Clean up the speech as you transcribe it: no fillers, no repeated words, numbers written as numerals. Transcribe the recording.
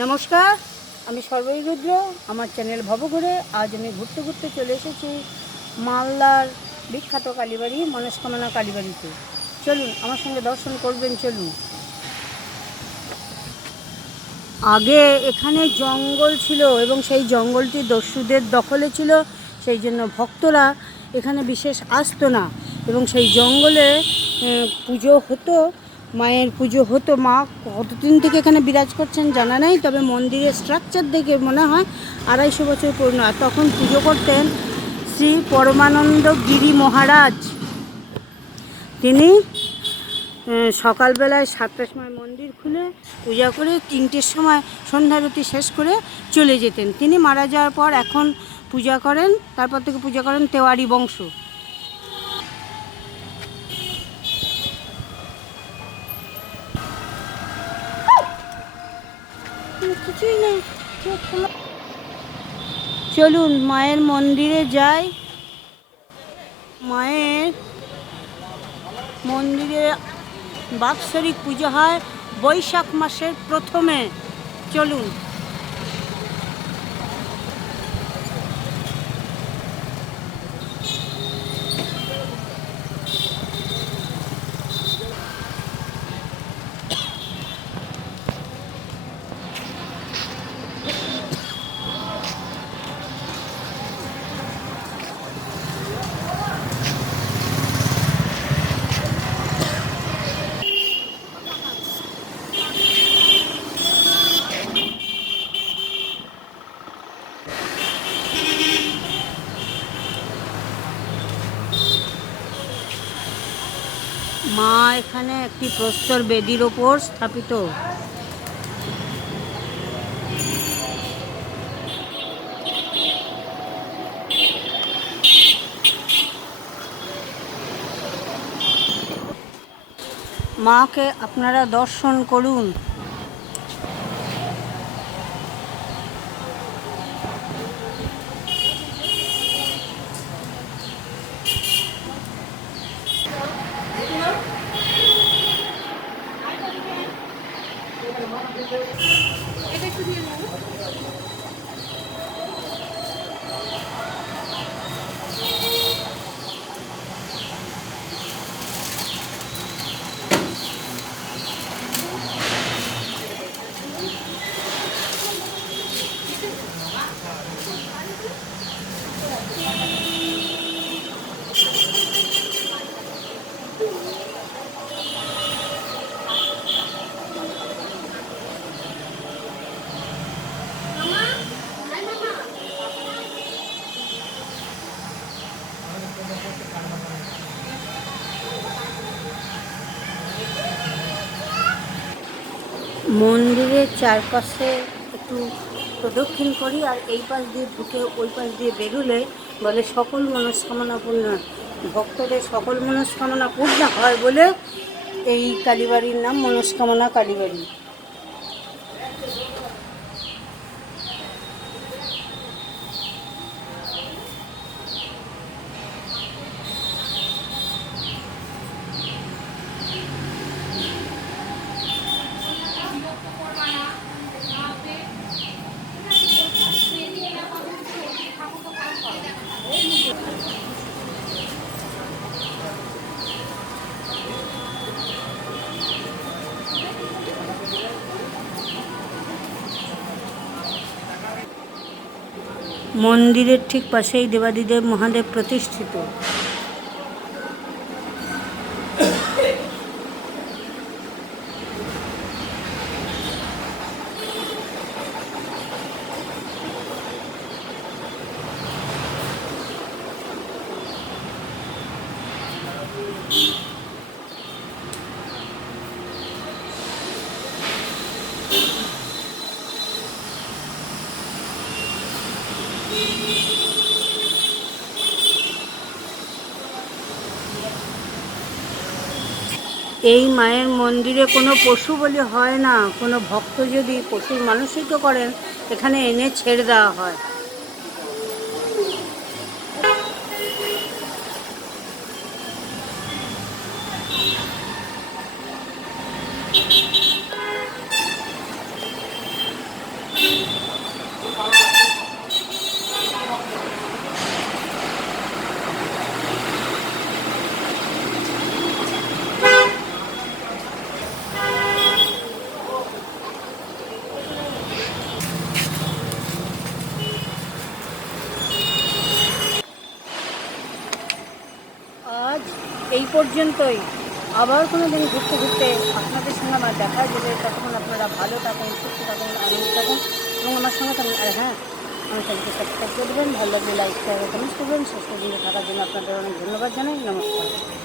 নমস্কার, আমি সর্বই রুদ্র। আমার চ্যানেল ভবঘুরে আজ আমি ঘুরতে ঘুরতে চলে এসেছি মালদার বিখ্যাত কালীবাড়ি মনস্কামনা কালীবাড়িতে। চলুন আমার সঙ্গে দর্শন করবেন, চলুন। আগে এখানে জঙ্গল ছিল এবং সেই জঙ্গলটি দস্যুদের দখলে ছিল, সেই জন্য ভক্তরা এখানে বিশেষ আসতো না এবং সেই জঙ্গলে পুজো হতো, মায়ের পুজো হতো। মা কতদিন থেকে এখানে বিরাজ করছেন জানা নেই, তবে মন্দিরের স্ট্রাকচার দেখে মনে হয় 250 বছর পুরনো। আর তখন পুজো করতেন শ্রী পরমানন্দ গিরি মহারাজ। তিনি সকালবেলায় 7টার সময় মন্দির খুলে পূজা করে 3টের সময় সন্ধ্যারতি শেষ করে চলে যেতেন। তিনি মারা যাওয়ার পর এখন পূজা করেন, তারপর থেকে পূজা করেন তেওয়ারি বংশ। কিছুই নেই, চলুন মায়ের মন্দিরে যাই। মায়ের মন্দিরে বাৎসরিক পুজো হয় বৈশাখ মাসের প্রথমে। চলুন। মা এখানে একটি প্রস্তর বেদির ওপর স্থাপিত। মাকে আপনারা দর্শন করুন। মন্দিরের চারপাশে একটু প্রদক্ষিণ করি, আর এই পাশ দিয়ে ঢুকে ওই পাশ দিয়ে বেরোলে বলে সকল মনস্কামনা পূর্ণ, ভক্তদের সকল মনস্কামনা পূর্ণ হয় বলে এই কালীবাড়ির নাম মনস্কামনা কালীবাড়ি। মন্দিরের ঠিক পাশেই দেবাদিদেব মহাদেব প্রতিষ্ঠিত। এই মায়ের মন্দিরে কোনো পশু বলি হয় না। কোনো ভক্ত যদি পশুর মানসিক করেন, এখানে এনে ছেড়ে দেওয়া হয়। এই পর্যন্তই। আবার কোনো দিন ঘুরতে ঘুরতে আপনাদের সঙ্গে আমার দেখা যাবে। ততক্ষণ আপনারা ভালো থাকুন, সুস্থ থাকুন, আনন্দ থাকুন এবং আমার সঙ্গে থাকুন। আর হ্যাঁ, আমার চ্যানেলকে সাবস্ক্রাইব করে দেবেন, ভালো লাগলে লাইক শেয়ার কমেন্টস করবেন। শেষ পর্যন্ত থাকার জন্য আপনাদের অনেক ধন্যবাদ জানাই। নমস্কার।